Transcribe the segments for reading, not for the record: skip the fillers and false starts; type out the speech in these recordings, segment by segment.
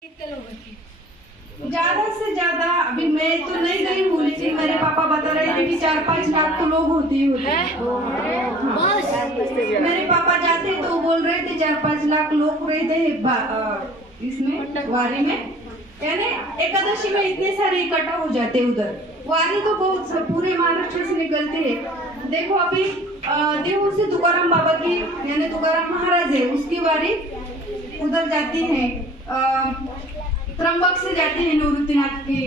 ज्यादा से ज्यादा अभी मैं तो नहीं गई हूँ, लेकिन मेरे पापा बता रहे थे कि 4-5 लाख तो लोग होते ही होते हैं। मेरे पापा जाते तो बोल रहे थे 4-5 लाख लोग रहते हैं इसमें वारी में, यानी एकादशी में इतने सारे इकट्ठा हो जाते उधर। वारी तो बहुत पूरे महाराष्ट्र से निकलते हैं। देखो अभी देहू से तुकाराम बाबा की यानी तुकाराम महाराज है, उसकी वारी उधर जाती है। त्र्यंबक से जाती है निवृत्तिनाथ की।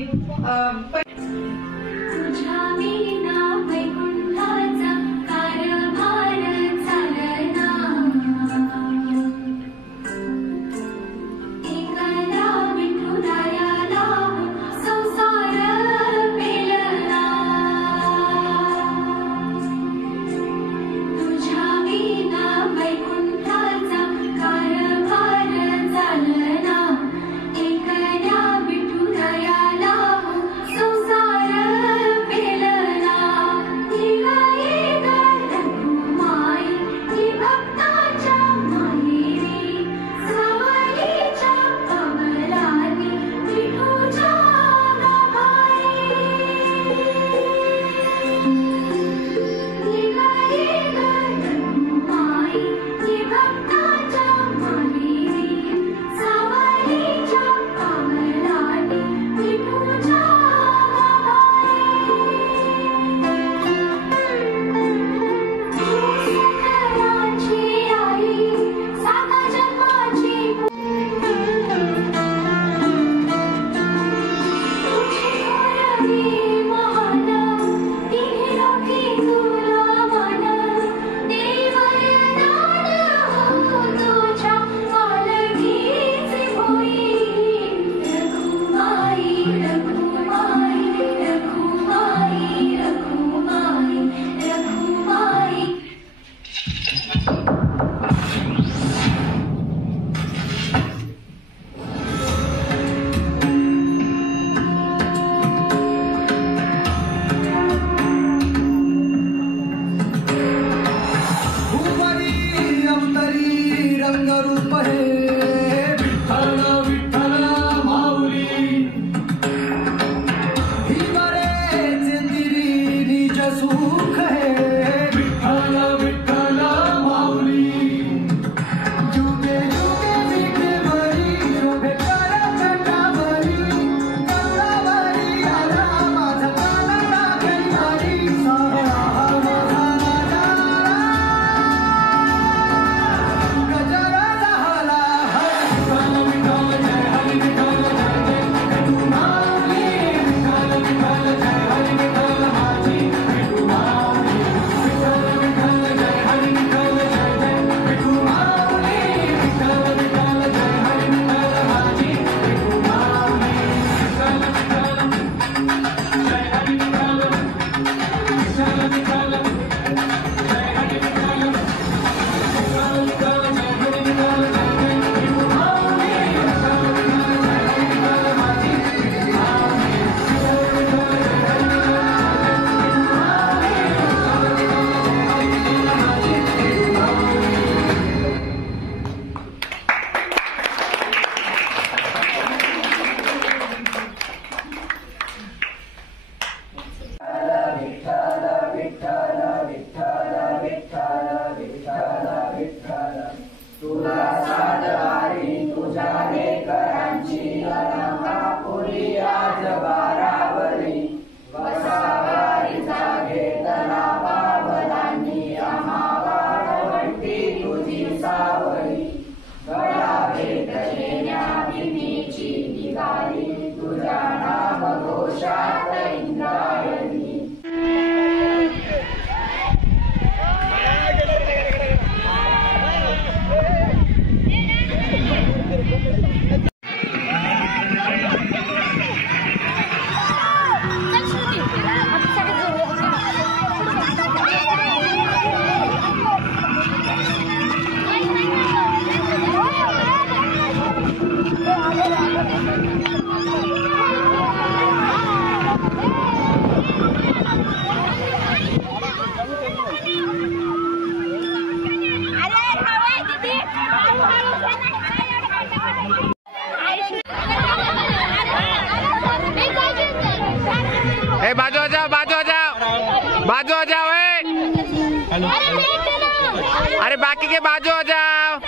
बाजू हो जाओ।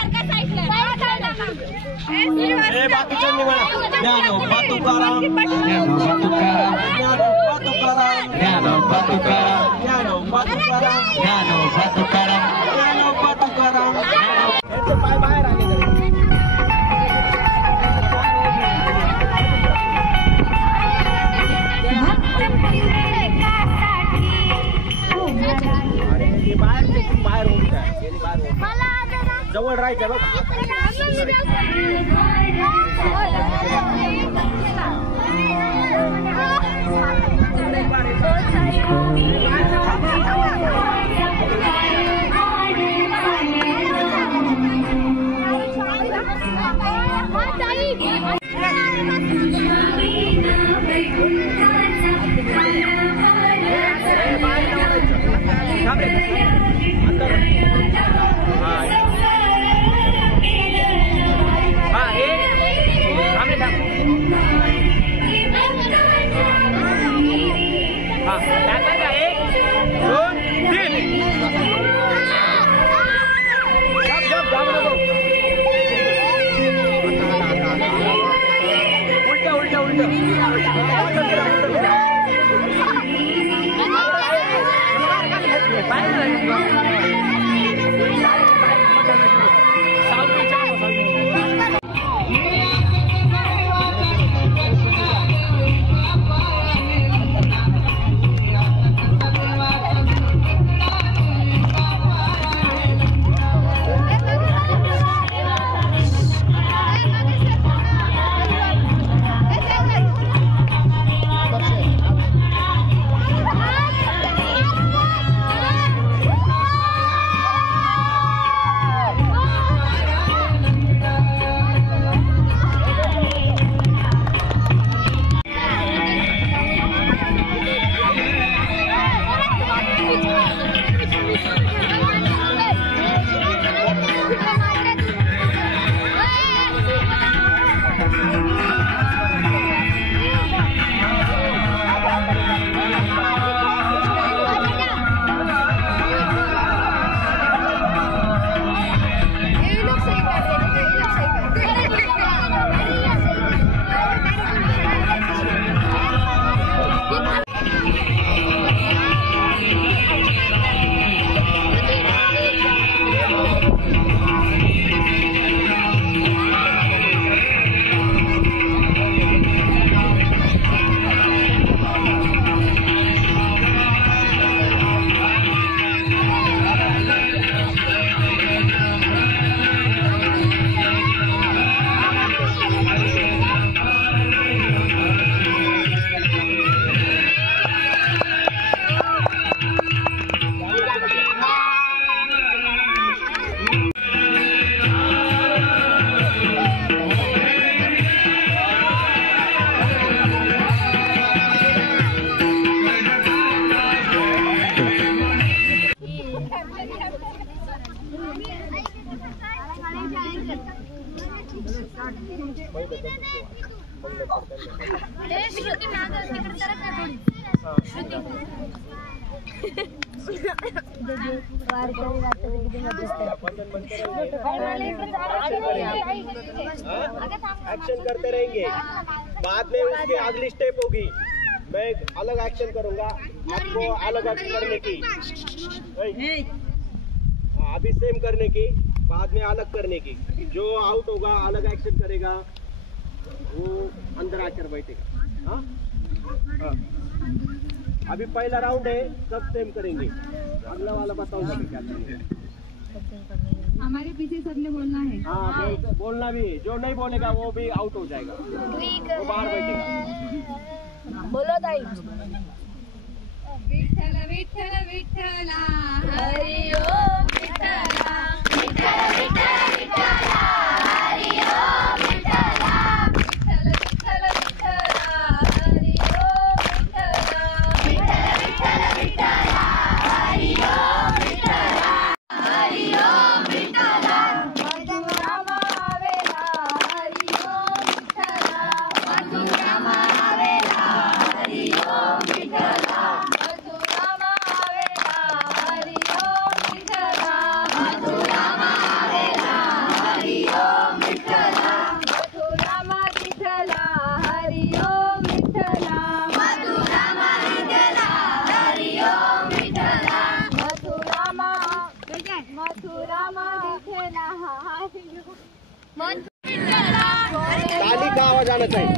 पाय बाहेर आले बाहेर जवळ राहायचं बघ। एक्शन करते रहेंगे, बाद में उसकी अगली स्टेप होगी, मैं अलग एक्शन करूंगा, आपको अलग एक्शन करने की, अभी सेम करने की, बाद में अलग करने की। जो आउट होगा अलग एक्शन करेगा, वो अंदर आकर बैठेगा। हाँ हाँ, अभी पहला राउंड है, सब सेम करेंगे, अगला वाला बताऊंगा क्या करेंगे। हमारे पीछे सबने बोलना है। हाँ बोलना भी, जो नहीं बोलेगा वो भी आउट हो जाएगा, वो बाहर बैठेगा। बोलो ताई। विठ्ठल विठ्ठल विठ्ठला हरि ओम विठ्ठला विठ्ठल विठ्ठल विठ्ठला हरि ओम विठ्ठला विठ्ठल विठ्ठल विठ्ठला हरि ओम विठ्ठला विठ्ठल विठ्ठल विठ्ठला हरि ओम विठ्ठला हरि ओम विठ्ठला मधुराम आवेला हरि ओम विठ्ठला मधुराम आवेला हरि ओम विठ्ठला मधुराम आवेला हरि ओम विठ्ठला मधुराम आवाज आना चाहिए।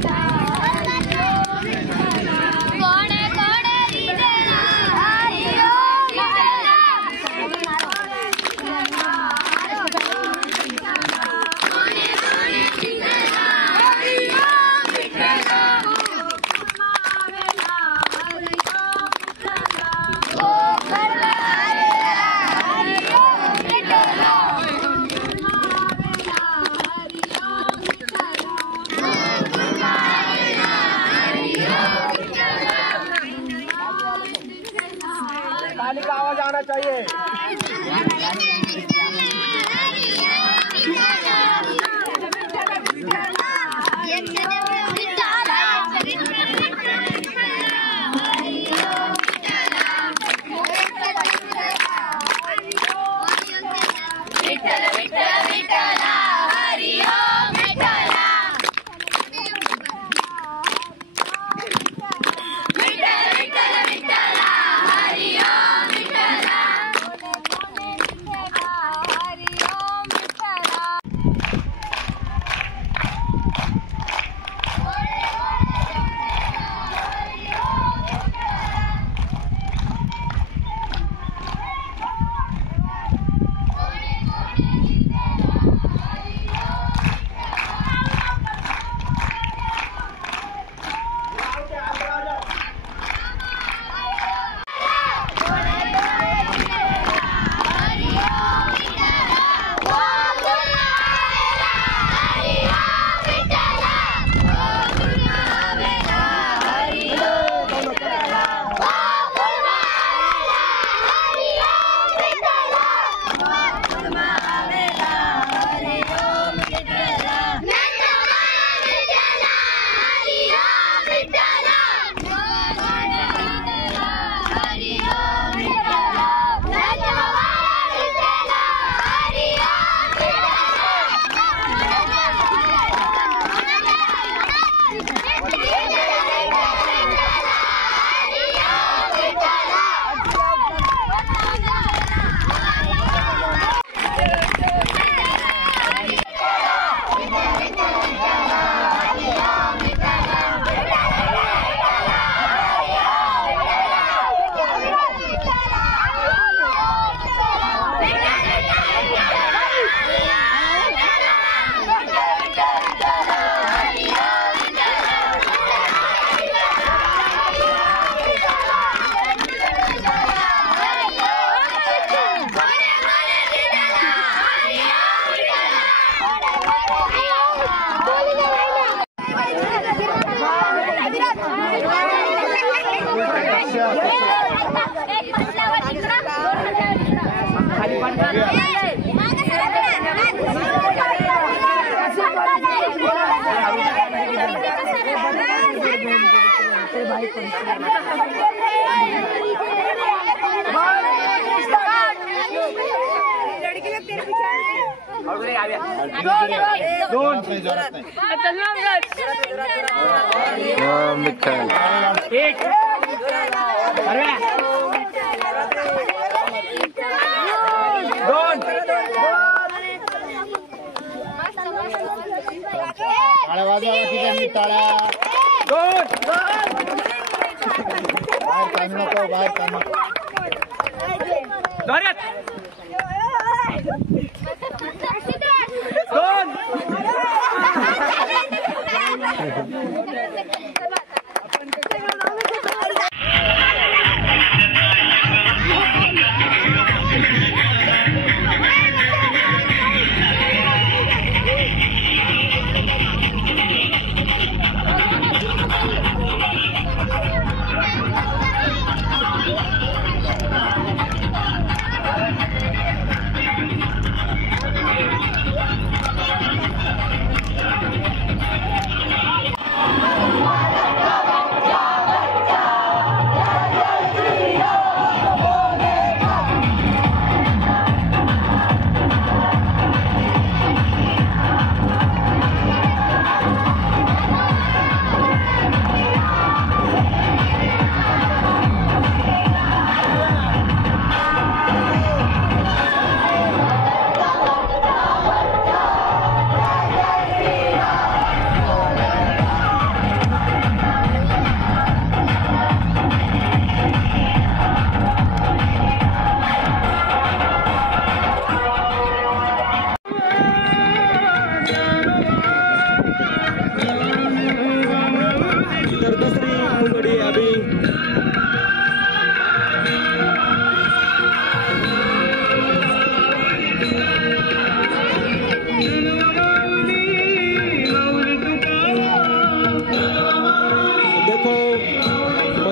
ताली का आवाज आना चाहिए।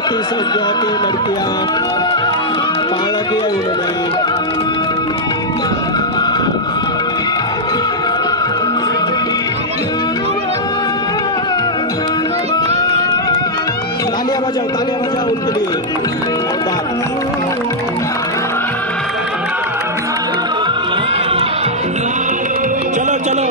छोटी संख्या की लड़कियां पाला किया उन्होंने। तालियां बजाओ उनके लिए। चलो चलो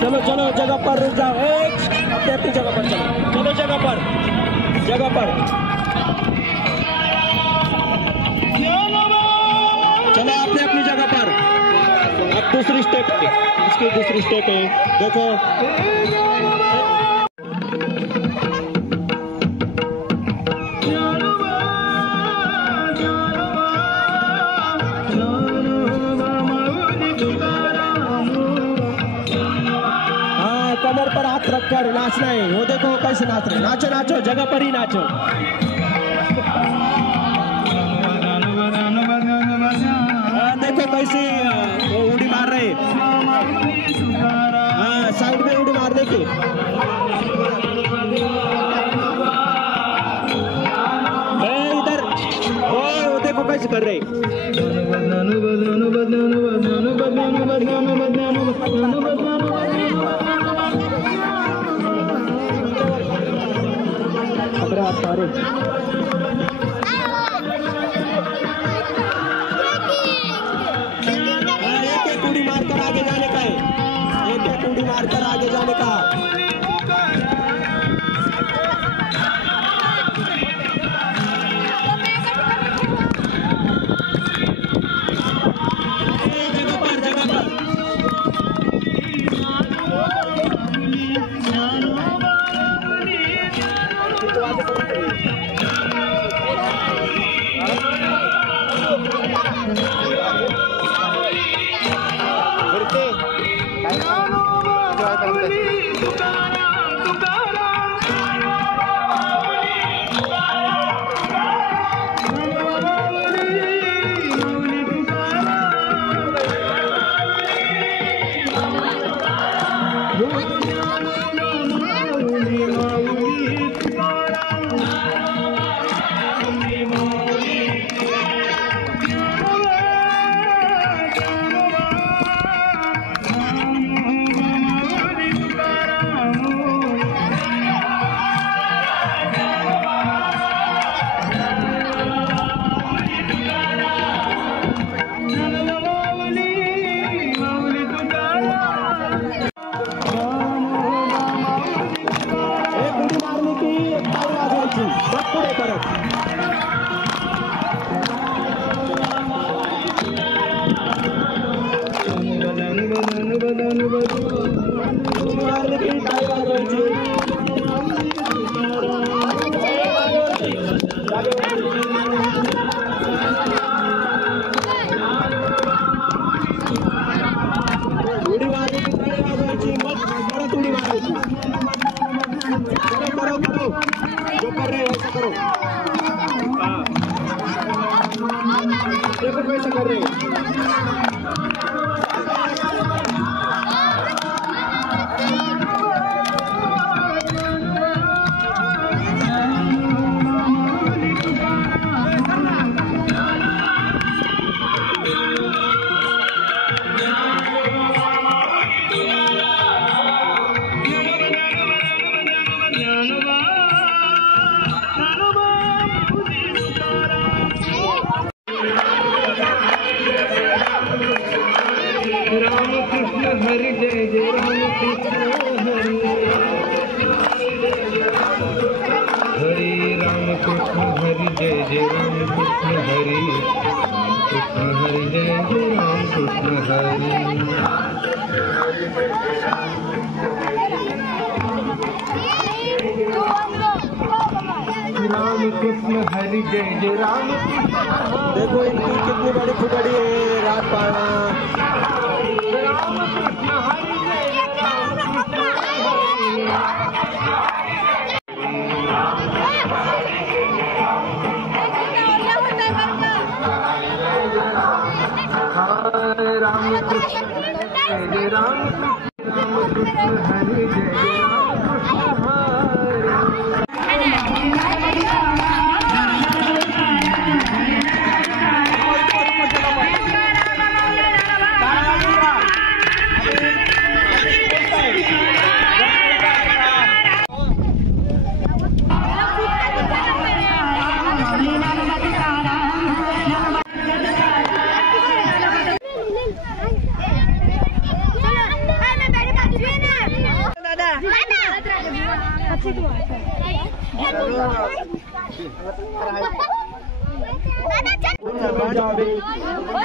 चलो चलो जगह पर रुक जाओ। अपने अपनी जगह पर चलो। चलो जगह पर चलो अपने अपनी जगह पर। अब दूसरी स्टेप है, इसकी दूसरी स्टेप है, देखो। कमर पर हाथ रखकर नाचना है। वो देखो कैसे नाच रहे। नाचो नाचो, जगह पर ही नाचो। देखो कैसे वो उड़ी मार रहे। हाँ, साइड में उड़ी मारने की। इधर वो देखो कैसे कर रहे। सारे एक एक उड़ी मारकर आगे जाने का है। एक एक उड़ी मारकर आगे जाने का। जगह पर हरि जय जय राम। देखो इनकी कितनी बड़ी फुगड़ी है रात पाना। राम कृष्ण हरि जय राम कृष्ण हरि। जय राम कृष्ण हरे जय राम कृष्ण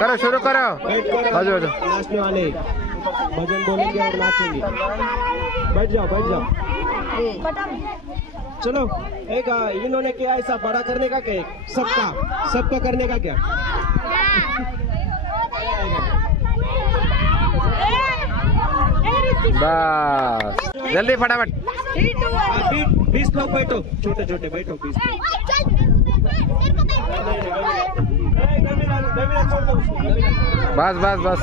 करो शुरू करो। बाजू नाचने वाले भजन बोलेंगे और नाचेंगे। बैठ जाओ बैठ जाओ। चलो एक इन्होंने क्या ऐसा बड़ा करने का क्या सबका करने का क्या? बस जल्दी फटाफट। 20 लोग बैठो, छोटे छोटे बैठो 20। बस बस बस।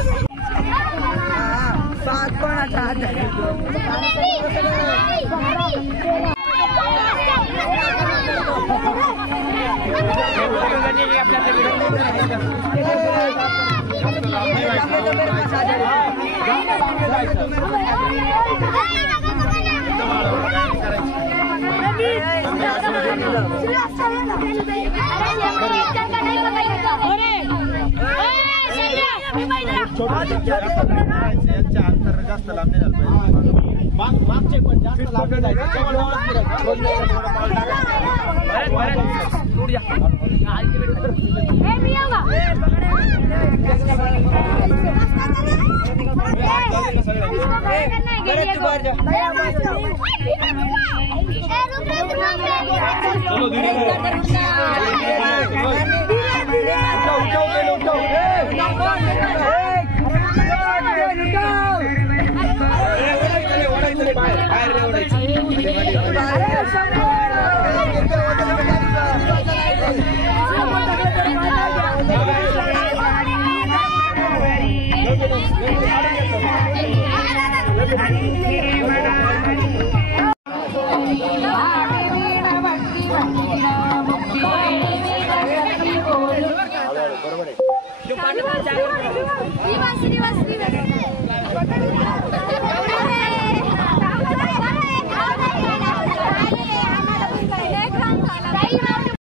जास्त लांब नाही झालं पाहिजे. मागचे पण जास्त लांब नाही जायचं. Thank you.